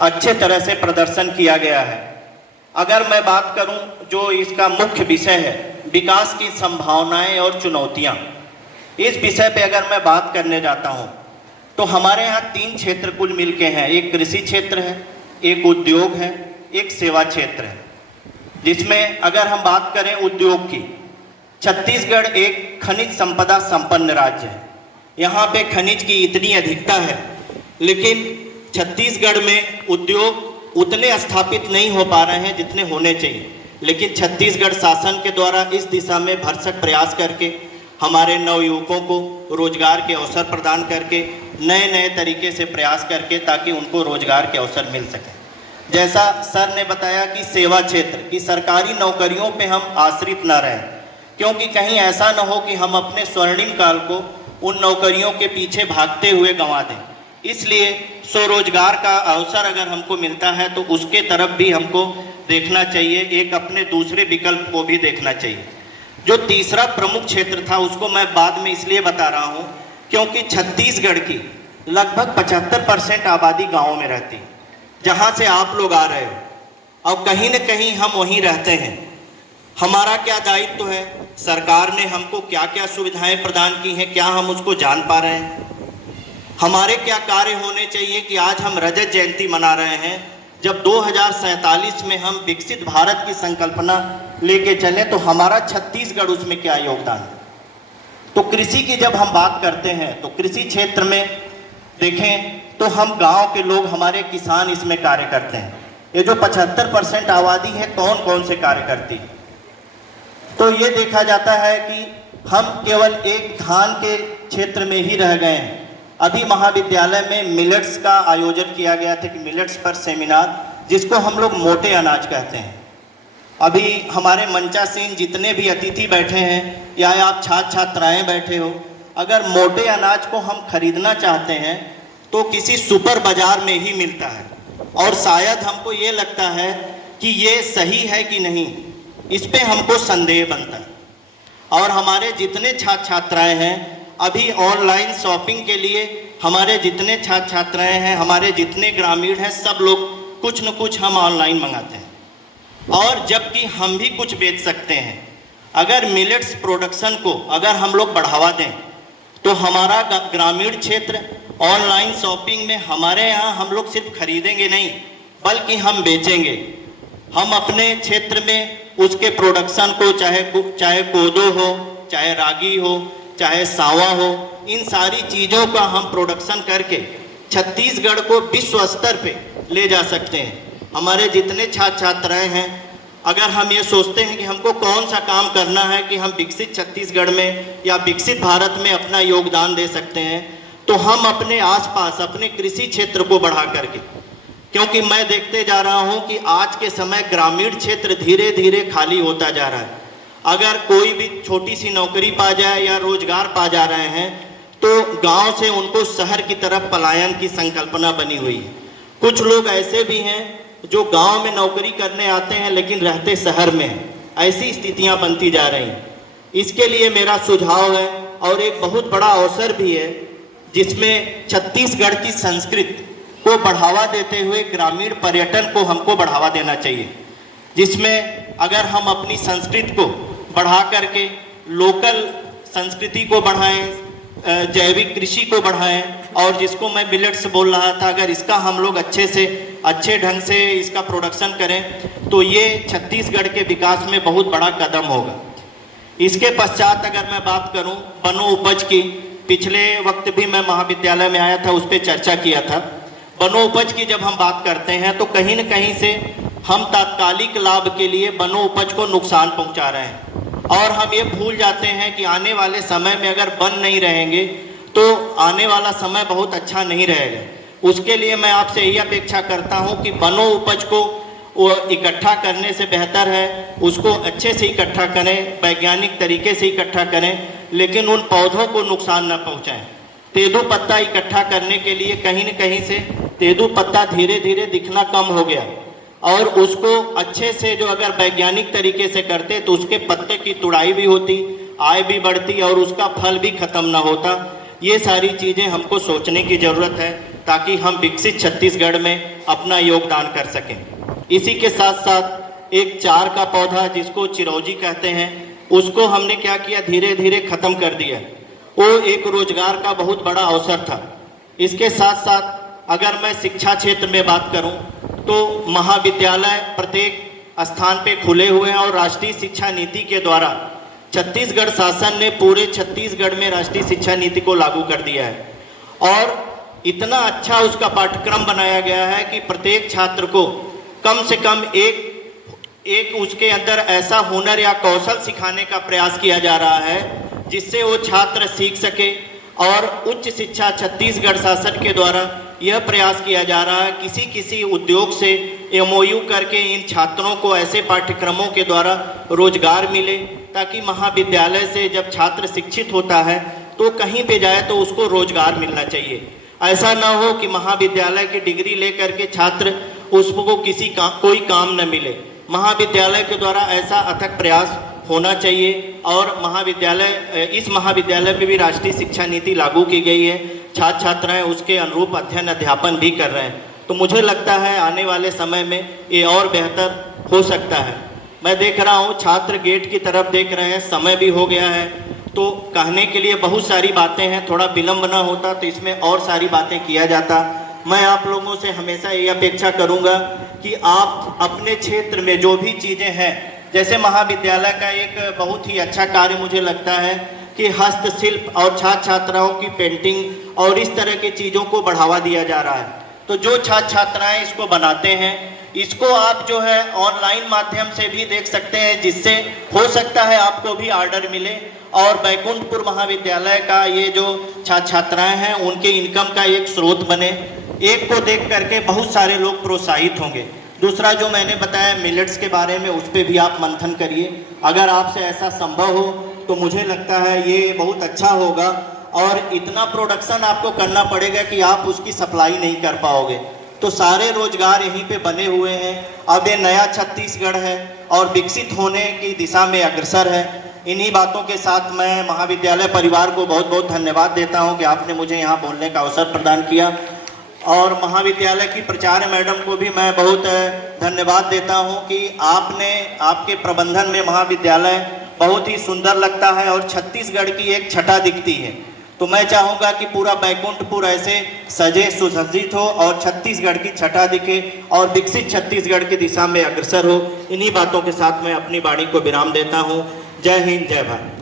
अच्छे तरह से प्रदर्शन किया गया है। अगर मैं बात करूं जो इसका मुख्य विषय है, विकास की संभावनाएं और चुनौतियां, इस विषय पे अगर मैं बात करने जाता हूं तो हमारे यहाँ 3 क्षेत्र कुल मिलके हैं। एक कृषि क्षेत्र है, एक उद्योग है, एक सेवा क्षेत्र है। जिसमें अगर हम बात करें उद्योग की, छत्तीसगढ़ एक खनिज संपदा संपन्न राज्य है। यहाँ पे खनिज की इतनी अधिकता है, लेकिन छत्तीसगढ़ में उद्योग उतने स्थापित नहीं हो पा रहे हैं जितने होने चाहिए। लेकिन छत्तीसगढ़ शासन के द्वारा इस दिशा में भरसक प्रयास करके हमारे नवयुवकों को रोजगार के अवसर प्रदान करके, नए नए तरीके से प्रयास करके, ताकि उनको रोजगार के अवसर मिल सके। जैसा सर ने बताया कि सेवा क्षेत्र की सरकारी नौकरियों पे हम आश्रित न रहें, क्योंकि कहीं ऐसा न हो कि हम अपने स्वर्णिम काल को उन नौकरियों के पीछे भागते हुए गंवा दें। इसलिए स्वरोजगार का अवसर अगर हमको मिलता है तो उसके तरफ भी हमको देखना चाहिए, एक अपने दूसरे विकल्प को भी देखना चाहिए। जो तीसरा प्रमुख क्षेत्र था उसको मैं बाद में इसलिए बता रहा हूँ क्योंकि छत्तीसगढ़ की लगभग 75% आबादी गाँव में रहती है, जहाँ से आप लोग आ रहे हो, और कहीं न कहीं हम वहीं रहते हैं। हमारा क्या दायित्व है, सरकार ने हमको क्या क्या सुविधाएं प्रदान की हैं, क्या हम उसको जान पा रहे हैं? हमारे क्या कार्य होने चाहिए कि आज हम रजत जयंती मना रहे हैं, जब 2047 में हम विकसित भारत की संकल्पना लेके चले तो हमारा छत्तीसगढ़ उसमें क्या योगदान है? तो कृषि की जब हम बात करते हैं तो कृषि क्षेत्र में देखें तो हम गांव के लोग, हमारे किसान इसमें कार्य करते हैं। ये जो 75% आबादी है, कौन कौन से कार्य करती है? तो ये देखा जाता है कि हम केवल एक धान के क्षेत्र में ही रह गए हैं। अभी महाविद्यालय में मिलेट्स का आयोजन किया गया था कि मिलेट्स पर सेमिनार, जिसको हम लोग मोटे अनाज कहते हैं। अभी हमारे मंचासीन जितने भी अतिथि बैठे हैं या आप छात्र छात्राएं बैठे हो, अगर मोटे अनाज को हम खरीदना चाहते हैं तो किसी सुपर बाजार में ही मिलता है, और शायद हमको ये लगता है कि ये सही है कि नहीं, इस पे हमको संदेह बनता है। और हमारे जितने छात्र छात्राएं हैं, अभी ऑनलाइन शॉपिंग के लिए हमारे जितने छात्र छात्राएं हैं, हमारे जितने ग्रामीण हैं, सब लोग कुछ न कुछ हम ऑनलाइन मंगाते हैं। और जबकि हम भी कुछ बेच सकते हैं, अगर मिलेट्स प्रोडक्शन को अगर हम लोग बढ़ावा दें तो हमारा ग्रामीण क्षेत्र ऑनलाइन शॉपिंग में, हमारे यहाँ हम लोग सिर्फ खरीदेंगे नहीं बल्कि हम बेचेंगे। हम अपने क्षेत्र में उसके प्रोडक्शन को, चाहे कोदो हो, चाहे रागी हो, चाहे सावा हो, इन सारी चीज़ों का हम प्रोडक्शन करके छत्तीसगढ़ को विश्व स्तर पे ले जा सकते हैं। हमारे जितने छात्र छात्राएं हैं, अगर हम ये सोचते हैं कि हमको कौन सा काम करना है कि हम विकसित छत्तीसगढ़ में या विकसित भारत में अपना योगदान दे सकते हैं, तो हम अपने आसपास अपने कृषि क्षेत्र को बढ़ा करके, क्योंकि मैं देखते जा रहा हूँ कि आज के समय ग्रामीण क्षेत्र धीरे धीरे खाली होता जा रहा है। अगर कोई भी छोटी सी नौकरी पा जाए या रोजगार पा जा रहे हैं तो गांव से उनको शहर की तरफ पलायन की संकल्पना बनी हुई है। कुछ लोग ऐसे भी हैं जो गांव में नौकरी करने आते हैं लेकिन रहते शहर में हैं। ऐसी स्थितियां बनती जा रही हैं। इसके लिए मेरा सुझाव है, और एक बहुत बड़ा अवसर भी है, जिसमें छत्तीसगढ़ की संस्कृति को बढ़ावा देते हुए ग्रामीण पर्यटन को हमको बढ़ावा देना चाहिए, जिसमें अगर हम अपनी संस्कृति को बढ़ा करके लोकल संस्कृति को बढ़ाएं, जैविक कृषि को बढ़ाएं, और जिसको मैं मिलेट्स बोल रहा था, अगर इसका हम लोग अच्छे ढंग से इसका प्रोडक्शन करें तो ये छत्तीसगढ़ के विकास में बहुत बड़ा कदम होगा। इसके पश्चात अगर मैं बात करूं वनो उपज की, पिछले वक्त भी मैं महाविद्यालय में आया था, उस पर चर्चा किया था। वनो उपज की जब हम बात करते हैं तो कहीं न कहीं से हम तात्कालिक लाभ के लिए वनो उपज को नुकसान पहुंचा रहे हैं, और हम ये भूल जाते हैं कि आने वाले समय में अगर वन नहीं रहेंगे तो आने वाला समय बहुत अच्छा नहीं रहेगा। उसके लिए मैं आपसे यही अपेक्षा करता हूँ कि वनो उपज को वो इकट्ठा करने से बेहतर है उसको अच्छे से इकट्ठा करें, वैज्ञानिक तरीके से इकट्ठा करें, लेकिन उन पौधों को नुकसान न पहुँचाएँ। तेंदू पत्ता इकट्ठा करने के लिए कहीं न कहीं से तेंदू पत्ता धीरे धीरे दिखना कम हो गया, और उसको अच्छे से जो अगर वैज्ञानिक तरीके से करते तो उसके पत्ते की तुड़ाई भी होती, आय भी बढ़ती और उसका फल भी खत्म ना होता। ये सारी चीज़ें हमको सोचने की ज़रूरत है, ताकि हम विकसित छत्तीसगढ़ में अपना योगदान कर सकें। इसी के साथ साथ एक चार का पौधा जिसको चिरौंजी कहते हैं, उसको हमने क्या किया, धीरे धीरे ख़त्म कर दिया। वो एक रोजगार का बहुत बड़ा अवसर था। इसके साथ साथ अगर मैं शिक्षा क्षेत्र में बात करूं तो महाविद्यालय प्रत्येक स्थान पे खुले हुए हैं और राष्ट्रीय शिक्षा नीति के द्वारा छत्तीसगढ़ शासन ने पूरे छत्तीसगढ़ में राष्ट्रीय शिक्षा नीति को लागू कर दिया है और इतना अच्छा उसका पाठ्यक्रम बनाया गया है कि प्रत्येक छात्र को कम से कम एक उसके अंदर ऐसा हुनर या कौशल सिखाने का प्रयास किया जा रहा है जिससे वो छात्र सीख सके। और उच्च शिक्षा छत्तीसगढ़ शासन के द्वारा यह प्रयास किया जा रहा है किसी उद्योग से MOU करके इन छात्रों को ऐसे पाठ्यक्रमों के द्वारा रोजगार मिले, ताकि महाविद्यालय से जब छात्र शिक्षित होता है तो कहीं पे जाए तो उसको रोजगार मिलना चाहिए। ऐसा ना हो कि महाविद्यालय की डिग्री लेकर के छात्र उसको कोई काम न मिले। महाविद्यालय के द्वारा ऐसा अथक प्रयास होना चाहिए और इस महाविद्यालय में भी राष्ट्रीय शिक्षा नीति लागू की गई है। छात्र छात्राएं उसके अनुरूप अध्ययन अध्यापन भी कर रहे हैं। तो मुझे लगता है आने वाले समय में ये और बेहतर हो सकता है। मैं देख रहा हूँ छात्र गेट की तरफ देख रहे हैं, समय भी हो गया है, तो कहने के लिए बहुत सारी बातें हैं। थोड़ा विलम्ब ना होता तो इसमें और सारी बातें किया जाता। मैं आप लोगों से हमेशा ये अपेक्षा करूँगा कि आप अपने क्षेत्र में जो भी चीज़ें हैं, जैसे महाविद्यालय का एक बहुत ही अच्छा कार्य मुझे लगता है कि हस्तशिल्प और छात्र छात्राओं की पेंटिंग और इस तरह की चीज़ों को बढ़ावा दिया जा रहा है। तो जो छात्र छात्राएं इसको बनाते हैं, इसको आप जो है ऑनलाइन माध्यम से भी देख सकते हैं, जिससे हो सकता है आपको भी ऑर्डर मिले और बैकुंठपुर महाविद्यालय का ये जो छात्र छात्राएं हैं उनके इनकम का एक स्रोत बने। एक को देख करके बहुत सारे लोग प्रोत्साहित होंगे। दूसरा जो मैंने बताया मिलेट्स के बारे में, उस पर भी आप मंथन करिए। अगर आपसे ऐसा संभव हो तो मुझे लगता है ये बहुत अच्छा होगा और इतना प्रोडक्शन आपको करना पड़ेगा कि आप उसकी सप्लाई नहीं कर पाओगे। तो सारे रोजगार यहीं पे बने हुए हैं। अब ये नया छत्तीसगढ़ है और विकसित होने की दिशा में अग्रसर है। इन्हीं बातों के साथ मैं महाविद्यालय परिवार को बहुत बहुत धन्यवाद देता हूं कि आपने मुझे यहाँ बोलने का अवसर प्रदान किया। और महाविद्यालय की प्राचार्य मैडम को भी मैं बहुत धन्यवाद देता हूं कि आपके प्रबंधन में महाविद्यालय बहुत ही सुंदर लगता है और छत्तीसगढ़ की एक छटा दिखती है। तो मैं चाहूँगा कि पूरा बैकुंठपुर ऐसे सजे सुसज्जित हो और छत्तीसगढ़ की छटा दिखे और विकसित छत्तीसगढ़ की दिशा में अग्रसर हो। इन्हीं बातों के साथ मैं अपनी वाणी को विराम देता हूँ। जय हिंद, जय भारत।